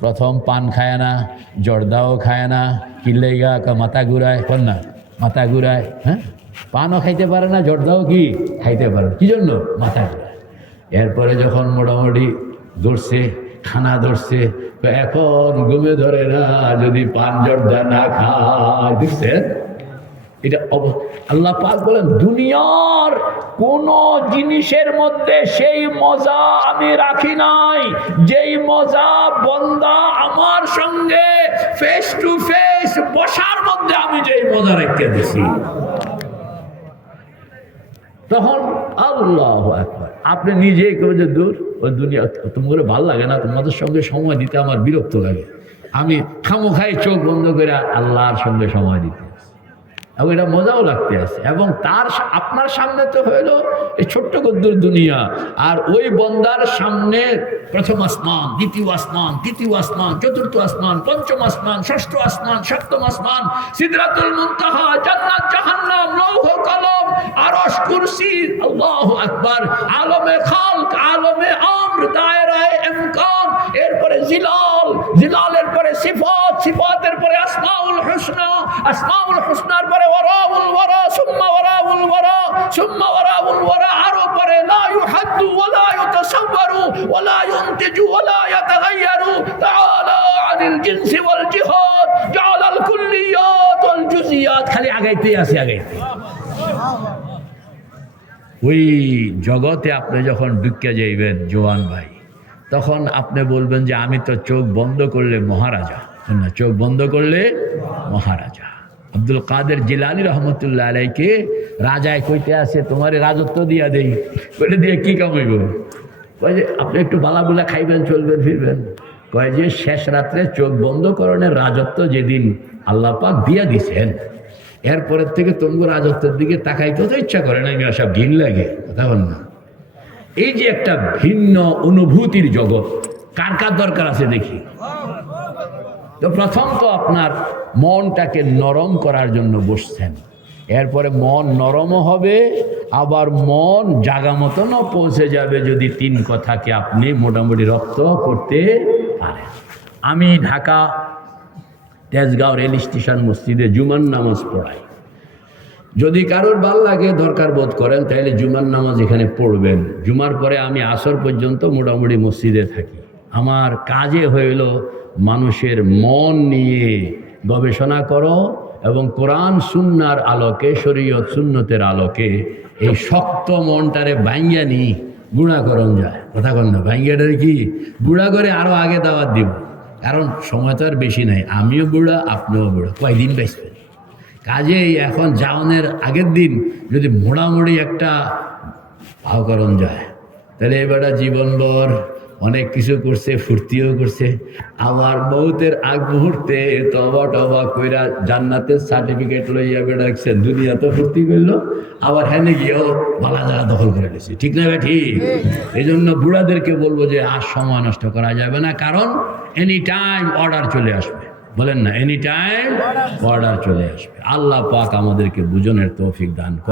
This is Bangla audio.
প্রথম পান খায় না, জর্দাও খায় না কিল্লেগা মাথা ঘুরায় কর না, মাথা ঘুরায় হ্যাঁ? পানও খাইতে পারে না, জর্দাও কি? খাইতে পারে। কি জন্য? মাথা ঘুরায়। এরপরে যখন মোটামুটি ধরছে, খানা ধরছে, এখন ঘুমে ধরে না, যদি পান জর্দা না খায় বুঝছেন এটা আল্লাহ পাক বলেন, দুনিয়ার কোন জিনিসের মধ্যে সেই মজা আমি রাখি নাই। যেই মজা বন্দা আমার সঙ্গে ফেস টু ফেস বসার মধ্যে আমি যেই মজা রেখে দিছি। তখন আল্লাহ একবার আপনি নিজেই কেউ যে, দূর, ওই দুনিয়া তোমার ভালো লাগে না, তোমাদের সঙ্গে সময় দিতে আমার বিরক্ত লাগে। আমি খামো খাই চোখ বন্ধ করে আল্লাহর সঙ্গে সময় দিতে। এবং এটা মজাও লাগতে আছে। এবং তার আপনার সামনে তো হইল এই ছোট্ট গদ্দুর দুনিয়া। আর ওই বন্দার সামনে প্রথম আসমান, দ্বিতীয় আসমান, তৃতীয় আসমান, চতুর্থ আসমান, পঞ্চম আসমান, ষষ্ঠ আসমান, সপ্তম আসমান, সিদরাতুল মুনতাহা, জান্নাত, জাহান্নাম, লৌহ, কলম, আরশ, কুরসি, আল্লাহু আকবার, আলমে খালক, আলমে আমর এরপরে জিলাল, জিলালের পরে সিফাত, সিফাতের পরে আসমাউল হুসনা, আসমাউল হুসনার পরে ওয়ারাউল ওয়ারা, সুম্মা ওয়ারাউল ওয়ারা, সুম্মা ওয়ারাউল ওয়ারা, আরও পরে লা ইউহাদ্দু ওয়ালা ইউতাসাওয়ারু ওয়ালা ইউনতিজু ওয়ালা ইয়াতাগায়্যারু, তাআলা আনিল জিনসি ওয়াল জিহাদ জাআলাল কুল্লিয়াত ওয়াল জুজিয়াত খালি আগাইতেই আছে আগাইতে ওই জগতে আপনি যখন ঢুকে যাইবেন, জোয়ান ভাই তখন আপনি বলবেন যে আমি তো চোখ বন্ধ করলে মহারাজা। না, চোখ বন্ধ করলে মহারাজা। আব্দুল কাদের জিলানি রহমতুল্লাহ আলাইকে রাজায় কইতে আছে তোমার রাজত্ব দিয়া দেই। বলে, দিয়ে কি কামাইব? কয় যে, আপনি একটু বালাবুলা খাইবেন, চলবেন, ফিরবেন। কয় যে, শেষ রাত্রে চোখ বন্ধ করণের রাজত্ব যেদিন আল্লাহ পাক দিয়া দিছেন, এরপরের থেকে তঙ্গু রাজত্বের দিকে তাকাইতে তো ইচ্ছা করে না আমি সব ঘিন লাগে, কথা বল না। এই যে একটা ভিন্ন অনুভূতির জগৎ, কার কার দরকার আছে দেখি? তো প্রথম তো আপনার মনটাকে নরম করার জন্য বসছেন। এরপরে মন নরমও হবে, আবার মন জাগা মতনও পৌঁছে যাবে যদি তিন কথাকে আপনি মোটামুটি রপ্ত করতে পারেন। আমি ঢাকা তেজগাঁও রেল স্টেশন মসজিদে জুমান নামাজ পড়াই। যদি কারোর ভালো লাগে, দরকার বোধ করেন তাহলে জুমার নামাজ এখানে পড়বেন। জুমার পরে আমি আসর পর্যন্ত মোটামুটি মসজিদে থাকি। আমার কাজে হইল মানুষের মন নিয়ে গবেষণা করো এবং কোরআন সুন্নার আলোকে, শরীয়ত সুন্নতের আলোকে এই শক্ত মনটারে ভাঙ্গিয়া নি, গুণাকরণ যায়। কথা কন না ভাঙ্গিয়াটারে কি? গুণা করে আরও আগে দাওয়াত দিব। কারণ সময় তো আর বেশি নাই। আমিও বুড়া, আপনিও বুড়া। কয়দিন বেসবেন কাজেই এখন জাওনের আগের দিন যদি মোড়ামুড়ি একটা ভাবকরণ যায়, তাহলে এবারটা জীবনভর অনেক কিছু করছে, ফুর্তিও করছে। আমার বহুতের আগ মুহূর্তে তবা টবা কইরা জান্নাতের সার্টিফিকেট লইয়া বেড়াচ্ছে দুনিয়া তো ফুর্তি করল। আবার হ্যাঁ গিয়েও ভালো জায়গা দখল করে নিয়েছে ঠিক না ঠিক এই জন্য বুড়াদেরকে বলব যে আর সময় নষ্ট করা যাবে না, কারণ এনি টাইম অর্ডার চলে আসবে। বলেন না এনি টাইম অর্ডার চলে আসবে। আল্লাহ পাক আমাদেরকে বুঝনের তৌফিক দান করে